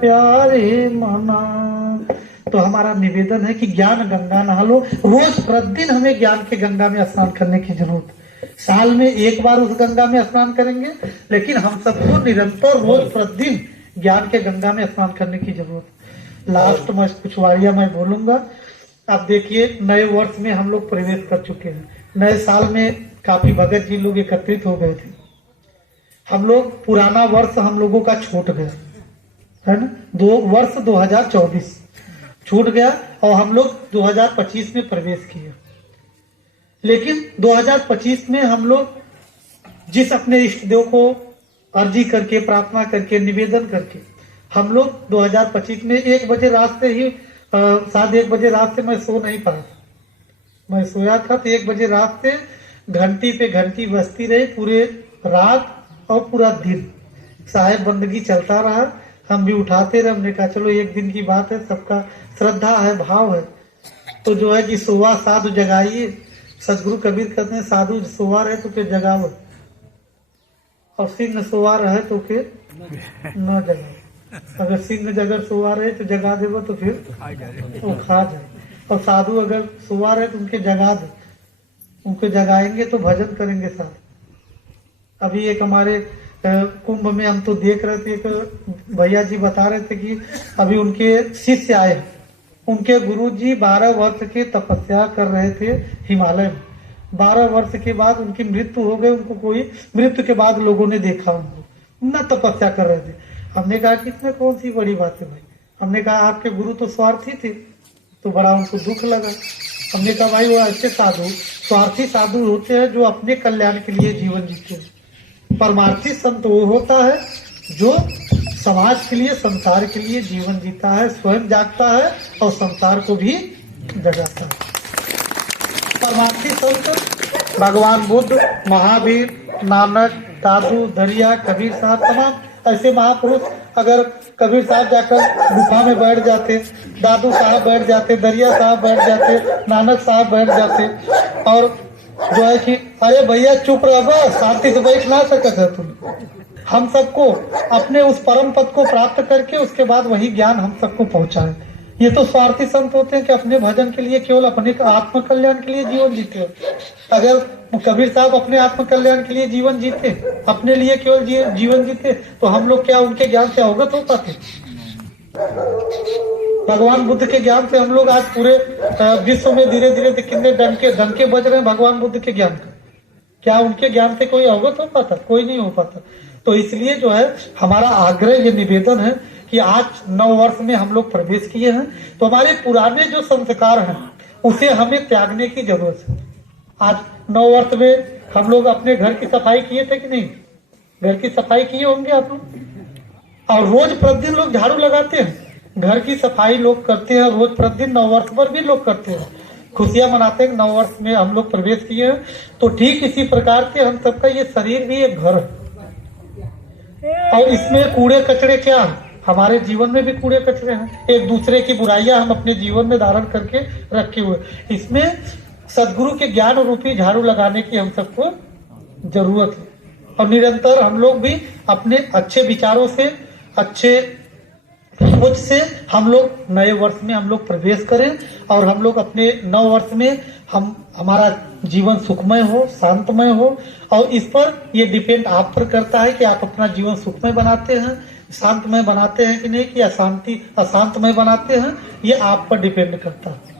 प्यारे मना। तो हमारा निवेदन है कि ज्ञान गंगा नहा लो। रोज प्रतिदिन हमें ज्ञान के गंगा में स्नान करने की जरूरत है। साल में एक बार उस गंगा में स्नान करेंगे, लेकिन हम सबको निरंतर रोज प्रतिदिन ज्ञान के गंगा में स्नान करने की जरूरत है। लास्ट में कुछ वारिया मैं बोलूंगा। अब देखिए, नए वर्ष में हम लोग प्रवेश कर चुके हैं। नए साल में काफी भगत जी लोग एकत्रित हो गए थे। हम लोग पुराना वर्ष हम लोगों का छूट गया है ना, वर्ष 2024 छूट गया और हम लोग 2025 में प्रवेश किए। लेकिन 2025 में हम लोग जिस अपने इष्ट देव को अर्जी करके, प्रार्थना करके, निवेदन करके हम लोग 2025 में 1 बजे रात से ही शायद 1 बजे रात से मैं सो नहीं पाया। मैं सोया था तो 1 बजे रात से घंटी पे घंटी बजती रही, पूरे रात और पूरा दिन साहेब बंदगी चलता रहा। हम भी उठाते रहे। हमने कहा चलो एक दिन की बात है, सबका श्रद्धा है, भाव है, तो जो है कि सोवा साधु जगाइए। सदगुरु कबीर कहते हैं साधु सोवा रहे तो फिर जगाओ, और सिंह सोवा रहे तो फिर न जगाओ। अगर सिंह जगह सोवा रहे तो जगा देगा तो फिर वो खा जाए, और साधु अगर सोवा रहे तो उनके जगा दे, उनको जगाएंगे तो भजन करेंगे साथ। अभी एक हमारे कुंभ में हम तो देख रहे थे, एक भैया जी बता रहे थे कि अभी उनके शिष्य आए, उनके गुरुजी 12 वर्ष की तपस्या कर रहे थे हिमालय में। 12 वर्ष के बाद उनकी मृत्यु हो गई। उनको कोई मृत्यु के बाद लोगों ने देखा उनको, न तपस्या कर रहे थे। हमने कहा कि इसमें कौन सी बड़ी बात है भाई। हमने कहा आपके गुरु तो स्वार्थी थे, तो बड़ा उनको दुख लगा। हमने कहा भाई वो ऐसे साधु, स्वार्थी साधु होते हैं जो अपने कल्याण के लिए जीवन जीते हैं। परमार्थी संत वो होता है जो समाज के लिए, संसार के लिए जीवन जीता है, स्वयं जागता है और संसार को भी जगाता है। परमार्थी संत भगवान बुद्ध, महावीर, नानक, दादू, दरिया, कबीर साहब, तमाम ऐसे महापुरुष। अगर कबीर साहब जाकर गुफा में बैठ जाते, दादू साहब बैठ जाते, दरिया साहब बैठ जाते, नानक साहब बैठ जाते, और जो है कि अरे भैया चुप रहो, शांति से बैठ ना सकते तुम। हम सबको अपने उस परम पद को प्राप्त करके उसके बाद वही ज्ञान हम सबको पहुंचाए। ये तो स्वार्थी संत होते हैं कि अपने भजन के लिए, केवल अपने आत्म कल्याण के लिए जीवन जीते हैं। अगर कबीर साहब अपने आत्म कल्याण के लिए जीवन जीते, अपने लिए केवल जीवन जीते, तो हम लोग क्या उनके ज्ञान से अवगत हो पाते? भगवान बुद्ध के ज्ञान से हम लोग आज पूरे विश्व में धीरे धीरे कितने डंके बज रहे हैं भगवान बुद्ध के ज्ञान का। क्या उनके ज्ञान से कोई अवगत हो पाता? कोई नहीं हो पाता। तो इसलिए जो है हमारा आग्रह, ये निवेदन है कि आज 9 वर्ष में हम लोग प्रवेश किए हैं, तो हमारे पुराने जो संस्कार हैं उसे हमें त्यागने की जरूरत है। आज 9 वर्ष में हम लोग अपने घर की सफाई किए थे कि नहीं? घर की सफाई किए होंगे आप लोग, और रोज प्रतिदिन लोग झाड़ू लगाते हैं, घर की सफाई लोग करते हैं रोज प्रतिदिन। 9 वर्ष पर भी लोग करते हैं, खुशियां मनाते हैं। 9 वर्ष में हम लोग प्रवेश किए हैं, तो ठीक इसी प्रकार से हम सबका ये शरीर भी एक घर है, और इसमें कूड़े कचरे क्या है? हमारे जीवन में भी कूड़े कचरे हैं। एक दूसरे की बुराइयां हम अपने जीवन में धारण करके रखे हुए। इसमें सदगुरु के ज्ञान रूपी झाड़ू लगाने की हम सबको जरूरत है, और निरंतर हम लोग भी अपने अच्छे विचारों से, अच्छे सोच से हम लोग नए वर्ष में हम लोग प्रवेश करें, और हम लोग अपने 9 वर्ष में हमारा जीवन सुखमय हो, शांतमय हो। और इस पर ये डिपेंड आप पर करता है कि आप अपना जीवन सुखमय बनाते हैं, शांतमय बनाते हैं कि नहीं, कि अशांतमय बनाते हैं। ये आप पर डिपेंड करता है।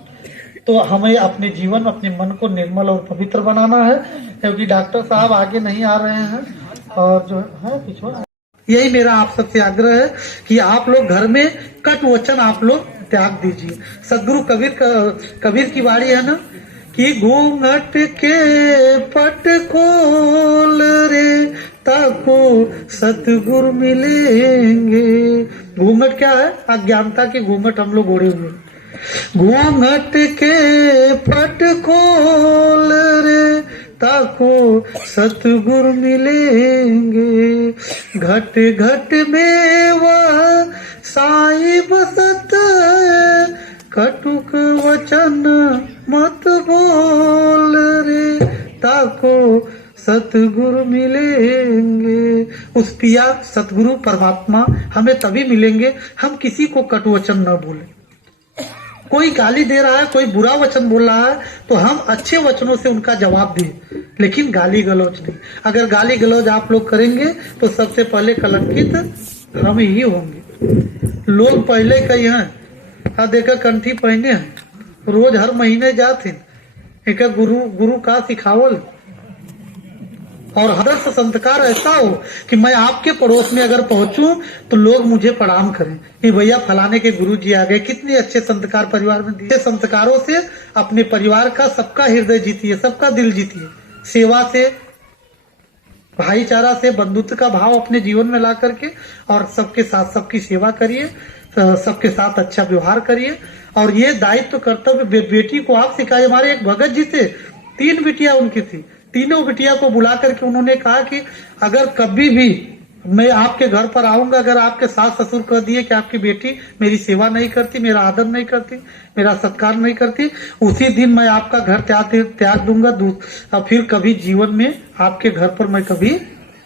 तो हमें अपने जीवन, अपने मन को निर्मल और पवित्र बनाना है, क्योंकि डॉक्टर साहब आगे नहीं आ रहे हैं, और जो है पीछे। यही मेरा आप सबसे आग्रह है कि आप लोग घर में कट वचन आप लोग त्याग दीजिए। सदगुरु कबीर की वाणी है ना कि घूंघट के पट खोल रे ताको सतगुरु मिलेंगे। घूंघट क्या है? अज्ञानता के घूंघट हम लोग ओढ़े हुए। घूंघट के पट खोल रे ताको सतगुरु मिलेंगे। घट घट में वह साई बसत है, कटुक वचन मत बोल रे ताको सतगुरु मिलेंगे। उस पिया सतगुरु परमात्मा हमें तभी मिलेंगे हम किसी को कटुवचन न बोले। कोई गाली दे रहा है, कोई बुरा वचन बोल रहा है तो हम अच्छे वचनों से उनका जवाब दें, लेकिन गाली गलौज नहीं। अगर गाली गलौज आप लोग करेंगे तो सबसे पहले कलंकित हम ही होंगे। लोग पहले कही हैं देखा कंठी पहने हैं, रोज हर महीने जाते एक गुरु का सिखावल। और आदर्श संस्कार ऐसा हो कि मैं आपके पड़ोस में अगर पहुंचूं तो लोग मुझे प्रणाम करें कि भैया फलाने के गुरु जी आ गए, कितने अच्छे संस्कार परिवार में दिए। संस्कारों से अपने परिवार का सबका हृदय जीतिए, सबका दिल जीतिए। सेवा से, भाईचारा से, बंधुत्व का भाव अपने जीवन में ला करके और सबके साथ सबकी सेवा करिए, सबके साथ अच्छा व्यवहार करिए। और ये दायित्व कर्तव्य बेटी को आप सिखाए। हमारे एक भगत जी थे, 3 बिटिया उनकी थी, तीनों बिटिया को बुला करके उन्होंने कहा कि अगर कभी भी मैं आपके घर पर आऊंगा, अगर आपके सास ससुर कह दिए कि आपकी बेटी मेरी सेवा नहीं करती, मेरा आदर नहीं करती, मेरा सत्कार नहीं करती, उसी दिन मैं आपका घर त्याग दूंगा, और फिर कभी जीवन में आपके घर पर मैं कभी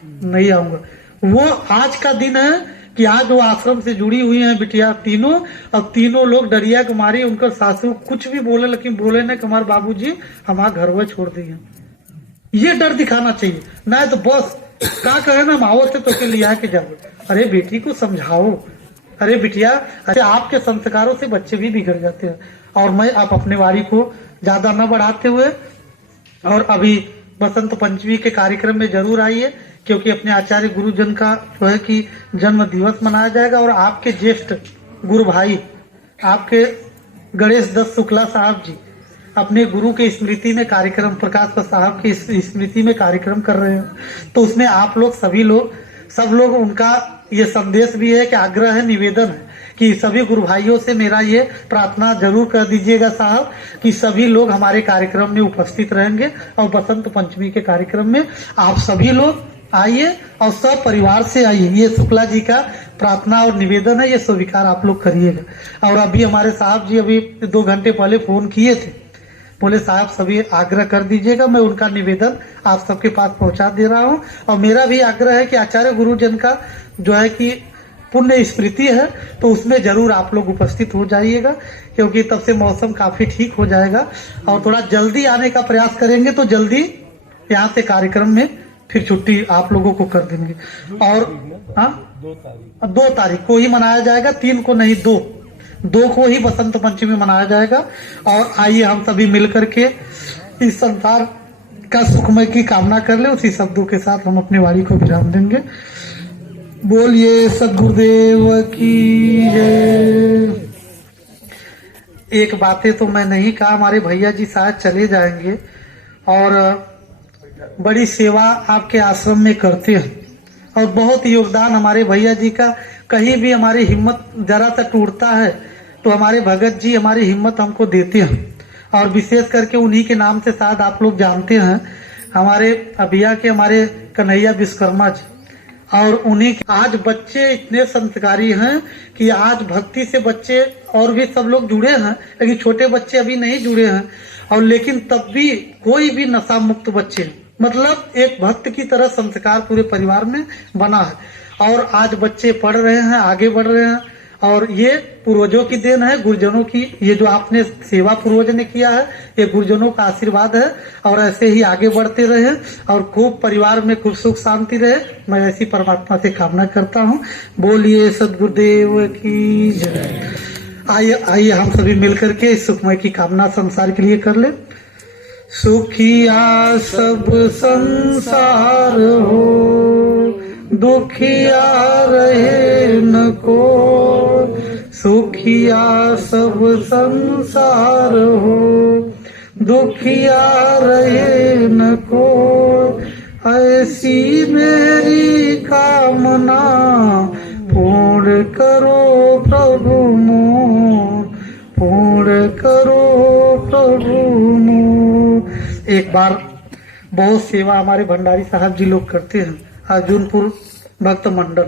नहीं आऊंगा। वो आज का दिन है कि आज वो आश्रम से जुड़ी हुई हैं बिटिया तीनों। अब तीनों लोग डरिया के मारे, उनका सासू कुछ भी बोले लेकिन बोले ना कि हमारे बाबूजी हमारा घर वो छोड़ दिए। ये डर दिखाना चाहिए, ना तो बस क्या कहे ना माओ से तो के लिया के जाओ। अरे बेटी को समझाओ, अरे बिटिया, अरे आपके संस्कारों से बच्चे भी बिगड़ जाते हैं। और मैं आप अपने वारी को ज्यादा न बढ़ाते हुए, और अभी बसंत पंचमी के कार्यक्रम में जरूर आइए, क्योंकि अपने आचार्य गुरुजन का जो है कि जन्म दिवस मनाया जाएगा। और आपके ज्येष्ठ गुरु भाई, आपके गणेश दत्त शुक्ला साहब जी अपने गुरु के स्मृति में कार्यक्रम, प्रकाश साहब की स्मृति में कार्यक्रम कर रहे हैं। तो उसमें आप लोग सब लोग उनका ये संदेश भी है कि आग्रह है, निवेदन है कि सभी गुरु भाइयों से मेरा ये प्रार्थना जरूर कर दीजिएगा साहब कि सभी लोग हमारे कार्यक्रम में उपस्थित रहेंगे। और बसंत पंचमी के कार्यक्रम में आप सभी लोग आइए और सब परिवार से आइए। ये शुक्ला जी का प्रार्थना और निवेदन है, ये स्वीकार आप लोग करिएगा। और अभी हमारे साहब जी अभी 2 घंटे पहले फोन किए थे, बोले साहब सभी आग्रह कर दीजिएगा, मैं उनका निवेदन आप सबके पास पहुंचा दे रहा हूं। और मेरा भी आग्रह है कि आचार्य गुरुजन का जो है कि पुण्य स्मृति है तो उसमें जरूर आप लोग उपस्थित हो जाइएगा, क्योंकि तब से मौसम काफी ठीक हो जाएगा। और थोड़ा जल्दी आने का प्रयास करेंगे तो जल्दी यहाँ से कार्यक्रम में फिर छुट्टी आप लोगों को कर देंगे। और 2 तारीख को ही मनाया जाएगा, 3 को नहीं, 2 को ही बसंत पंचमी मनाया जाएगा। और आइए हम सभी मिलकर के इस संसार का सुखमय की कामना कर ले। उसी शब्दों के साथ हम अपनी वाणी को विराम देंगे। बोलिए सद्गुरुदेव की जय। एक बातें तो मैं नहीं कहा, हमारे भैया जी शायद चले जाएंगे और बड़ी सेवा आपके आश्रम में करते हैं और बहुत योगदान हमारे भैया जी का। कहीं भी हमारी हिम्मत जरा सा टूटता है तो हमारे भगत जी हमारी हिम्मत हमको देते हैं। और विशेष करके उन्हीं के नाम से शायद आप लोग जानते हैं, हमारे अभिया के हमारे कन्हैया विश्वकर्मा जी। और उन्हीं आज बच्चे इतने संस्कारी हैं कि आज भक्ति से बच्चे और भी सब लोग जुड़े हैं, लेकिन छोटे बच्चे अभी नहीं जुड़े हैं। और लेकिन तब भी कोई भी नशा मुक्त बच्चे, मतलब एक भक्त की तरह संस्कार पूरे परिवार में बना है। और आज बच्चे पढ़ रहे हैं, आगे बढ़ रहे हैं। और ये पूर्वजों की देन है, गुरुजनों की। ये जो आपने सेवा पूर्वज ने किया है, ये गुरुजनों का आशीर्वाद है। और ऐसे ही आगे बढ़ते रहे और खूब परिवार में खूब सुख शांति रहे, मैं ऐसी परमात्मा से कामना करता हूँ। बोलिए सद्गुरुदेव की जय। आइए हम सभी मिलकर के इस सुखमय की कामना संसार के लिए कर ले। सुखिया सब संसार हो, दुखिया रहे न को। सुखिया सब संसार हो, दुखिया रहे न को। ऐसी मेरी कामना पूर्ण करो प्रभु मोर, पूर्ण करो प्रभु मोर। एक बार बहुत सेवा हमारे भंडारी साहब जी लोग करते हैं, अर्जुनपुर भक्त मंडल।